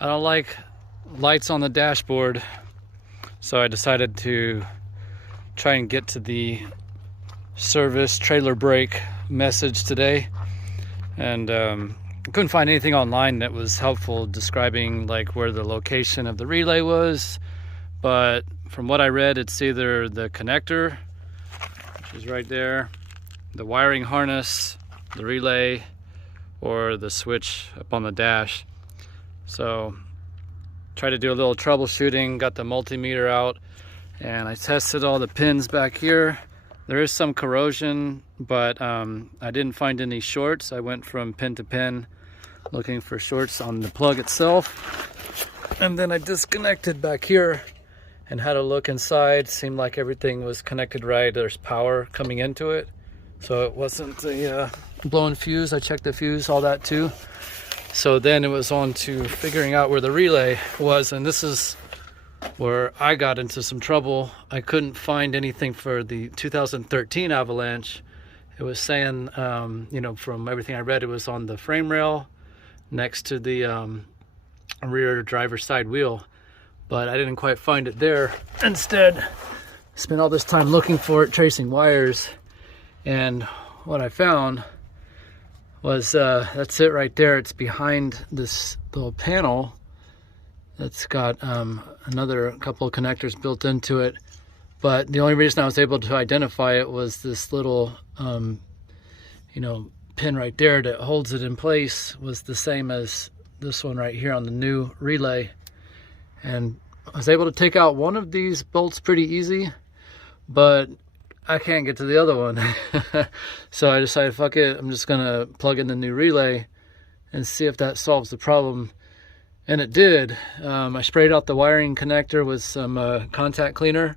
I don't like lights on the dashboard, so I decided to try and get to the service trailer brake message today, and I couldn't find anything online that was helpful describing like where the location of the relay was. But from what I read, it's either the connector, which is right there, the wiring harness, the relay, or the switch up on the dash. So tried to do a little troubleshooting, got the multimeter out, and I tested all the pins back here. There is some corrosion, but I didn't find any shorts. I went from pin to pin looking for shorts on the plug itself, and then I disconnected back here and had a look inside. Seemed like everything was connected right. There's power coming into it, so it wasn't a blown fuse. I checked the fuse, all that too. So then it was on to figuring out where the relay was, and this is where I got into some trouble. I couldn't find anything for the 2013 Avalanche. It was saying, you know, from everything I read, it was on the frame rail next to the rear driver's side wheel, but I didn't quite find it there. Instead, spent all this time looking for it, tracing wires, and what I found was that's it right there. It's behind this little panel that's got another couple of connectors built into it, but the only reason I was able to identify it was this little you know, pin right there that holds it in place was the same as this one right here on the new relay. And I was able to take out one of these bolts pretty easy, but I can't get to the other one. So I decided, fuck it, I'm just gonna plug in the new relay and see if that solves the problem. And it did. I sprayed out the wiring connector with some contact cleaner,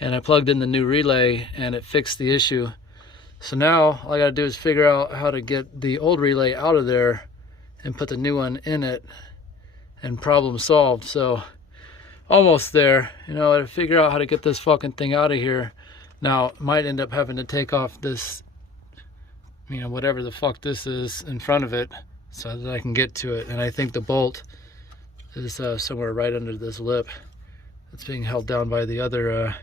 and I plugged in the new relay, and it fixed the issue. So now all I gotta do is figure out how to get the old relay out of there and put the new one in it, and problem solved. So almost there. You know, I gotta figure out how to get this fucking thing out of here. Now, might end up having to take off this, you know, whatever the fuck this is in front of it so that I can get to it. And I think the bolt is somewhere right under this lip. It's being held down by the other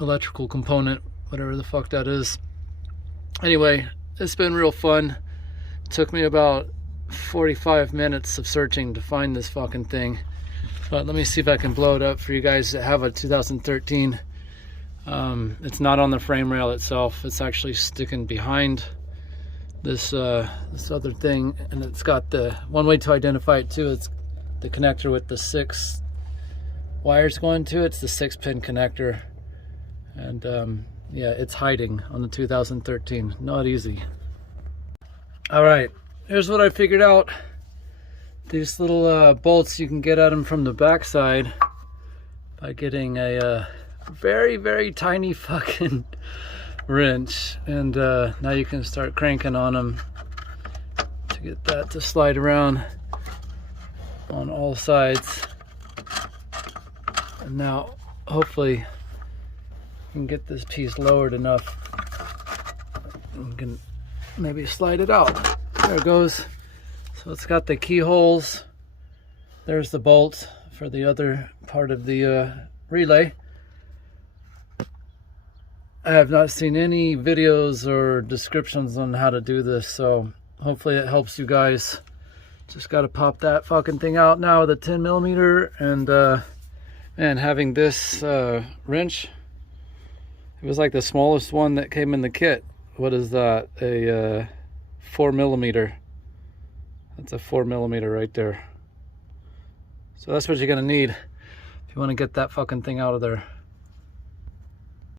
electrical component, whatever the fuck that is. Anyway, it's been real fun. It took me about 45 minutes of searching to find this fucking thing. But let me see if I can blow it up for you guys that have a 2013. It's not on the frame rail itself. It's actually sticking behind this this other thing, and it's got the one way to identify it too. It's the connector with the 6 wires going to it. It's the 6-pin connector, and yeah, it's hiding on the 2013. Not easy. All right, here's what I figured out. These little bolts, you can get at them from the backside by getting a very, very tiny fucking wrench, and now you can start cranking on them to get that to slide around on all sides. And now hopefully you can get this piece lowered enough and we can maybe slide it out. There it goes. So it's got the keyholes. There's the bolt for the other part of the relay. I have not seen any videos or descriptions on how to do this, so hopefully it helps you guys. Just got to pop that fucking thing out now with a 10mm, and having this wrench, it was like the smallest one that came in the kit. What is that? A 4mm. That's a 4mm right there. So that's what you're gonna need if you want to get that fucking thing out of there.